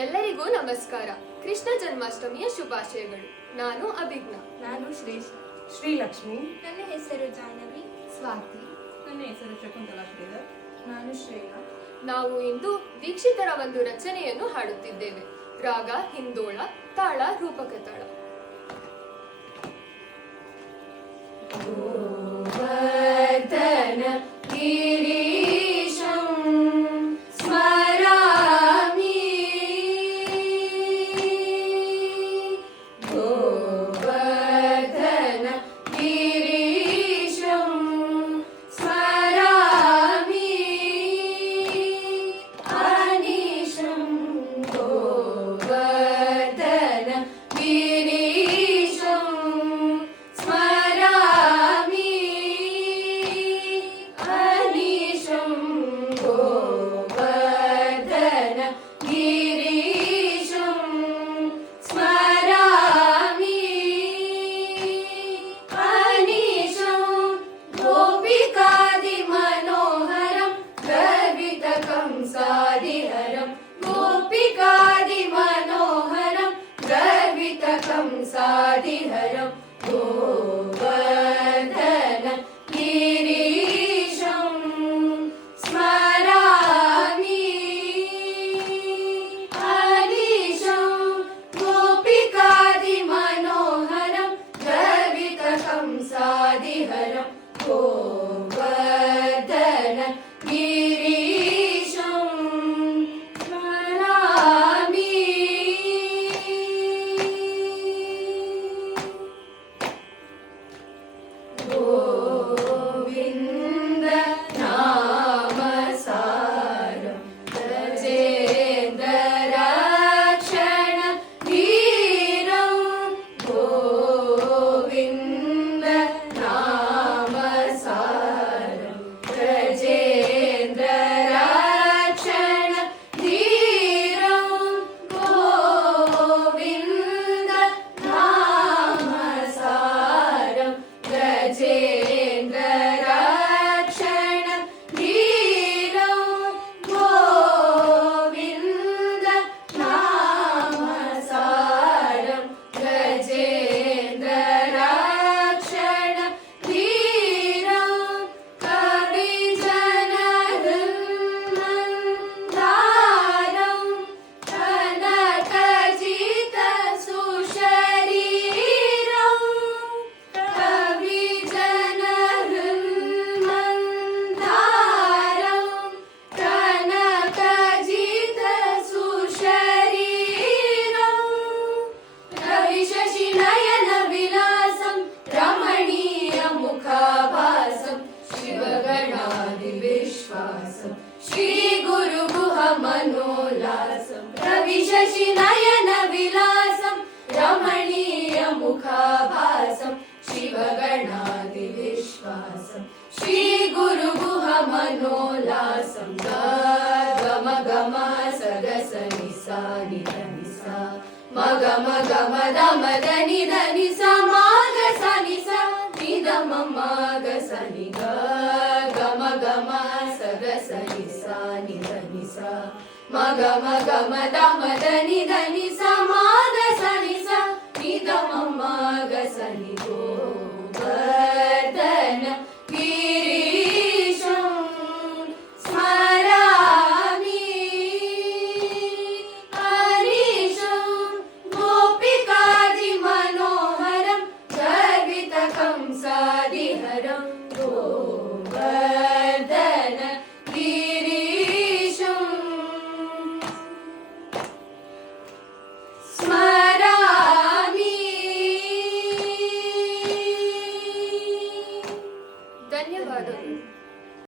ಎಲ್ಲರಿಗೂ ನಮಸ್ಕಾರ. ಕೃಷ್ಣ ಜನ್ಮಾಷ್ಟಮಿಯ ಶುಭಾಶಯಗಳು. ನಾನು ಅಭಿಜ್ಞಾ. ನಾನು ಶ್ರೀಲಕ್ಷ್ಮಿ. ನನ್ನ ಹೆಸರು ಜಾಹ್ನವಿ. ಸ್ವಾತಿ. ನನ್ನ ಹೆಸರು ಶಕುಂತಲಾ ಶ್ರೀಧರ್. ನಾನು ಶ್ರೇಯಾ. ನಾವು ಇಂದು ದೀಕ್ಷಿತರ ಒಂದು ರಚನೆಯನ್ನು ಹಾಡುತ್ತಿದ್ದೇವೆ. ರಾಗ ಹಿಂದೋಳ, ತಾಳ ರೂಪಕ ತಾಳ. ಗೋವರ್ಧನ ಗಿರೀಶಂ ಸ್ಮರಾಮಿ. ಗೋವರ್ಧನ ಗಿರೀಶಂ ಸ್ಮರಾಮಿ. ಅನಿಶಂ ಗೋವರ್ಧನ ಗಿರೀಶಂ ಸ್ಮರಾಮಿ. ಅನಿಶಂ ಗೋವರ್ಧನ ಗಿರೀಶಂ ಸ್ಮರಾಮಿ. ಅನಿಶಂ ಗೋಪಿಕಾದಿ ಮನೋಹರಂ ಗರ್ವಿತ ಕಂಸಾದಿಹರಂ. ಗೋಪಿಕಾದಿ ಮನೋಹರಂ ಗರ್ವಿತ ಕಂಸಾದಿಹರಂ. ಗೋವರ್ಧನ ಗಿರೀಶಂ ಸ್ಮರಾಮಿ. ಅನಿಶಂ ಗೋಪಿಕಾದಿ ಮನೋಹರಂ ಗರ್ವಿತ ಕಂಸಾದಿಹರಂ. ಗೋವರ್ಧನ ಗಿರೀಶಂ ಸ್ಮರಾಮಿ. ಗೋವಿಂದ ನಾಮ ಸಾರಂ ಗಜೇಂದ್ರ ರಕ್ಷಣ ವೀರಂ. ಗೋವಿಂದ ನಾಮ ಸಾರಂ ಗಜೇಂದ್ರ ರಕ್ಷಣ ಧೀರಂ. ಗೋವಿಂದ ನಾಮ ಸಾರಂ ಗಜೇಂದ್ರ ರಕ್ಷಣ ಧೀರಂ. ಗೋವಿಂದ ನಾಮ ಸಾರಂ ಗಜೇಂದ್ರ ರಕ್ಷಣ ಧೀರಂ. ಕವಿ ಜನ ಹೃನ್ಮಂದಾರಂ ಕನಕಜಿತ ಸುಶರೀರಂ. ಕವಿ ಜನ ಹೃನ್ಮಂದಾರಂ ಕನಕಜಿತ ಸುಶರೀರಂ. ರವಿ ಶಶಿ ನಯನ ವಿಲಾಸಂ ರಮಣೀಯ ಮುಖಾಭಾಸಂ. ಶಿವಗಣಾದಿ ವಿಶ್ವಾಸಂ ಶ್ರೀ ಗುರು ಗುಹ ಮನೋಲ್ಲಾಸಂ. ರವಿ ಶಶಿ ನಯನ ವಿಲಾಸಂ ರಮಣೀಯ ಮುಖಾಭಾಸಂ. ಶಿವಗಣಾದಿ ವಿಶ್ವಾಸಂ ಶ್ರೀ ಗುರು ಗುಹ ಮನೋಲ್ಲಾಸಂ. ಗಮ ಗಮ ಸಗಸ ನಿಸ ನಿಧ ನಿಸ ಮಗ ಮಗ ಮದ ಮದ ನಿಧ ನಿಸ ಮಾಗ ಸ ನಿಸ ನಿಧ ಮಗ ಸ ನಿ ಗ ಗಮ ಗಮ ಸಗಸ ನಿಸ ನಿಧ ನಿಸ ಮಗ ಮಗ ಮದ ಮದ ನಿಧ ನಿಸ ಮಾಗ ಸ ನಿಸ ನಿಧ ಮಗ ಸ ನಿ. ಗೋವರ್ಧನ ಗಿರೀಶಂ ಸ್ಮರಾಮಿ. ಅನಿಶಂ ಗೋಪಿಕಾದಿ ಮನೋಹರಂ ಗರ್ವಿತ ಕಂಸಾದಿಹರಂ. ಗೋವರ್ಧನ ಗಿರೀಶಂ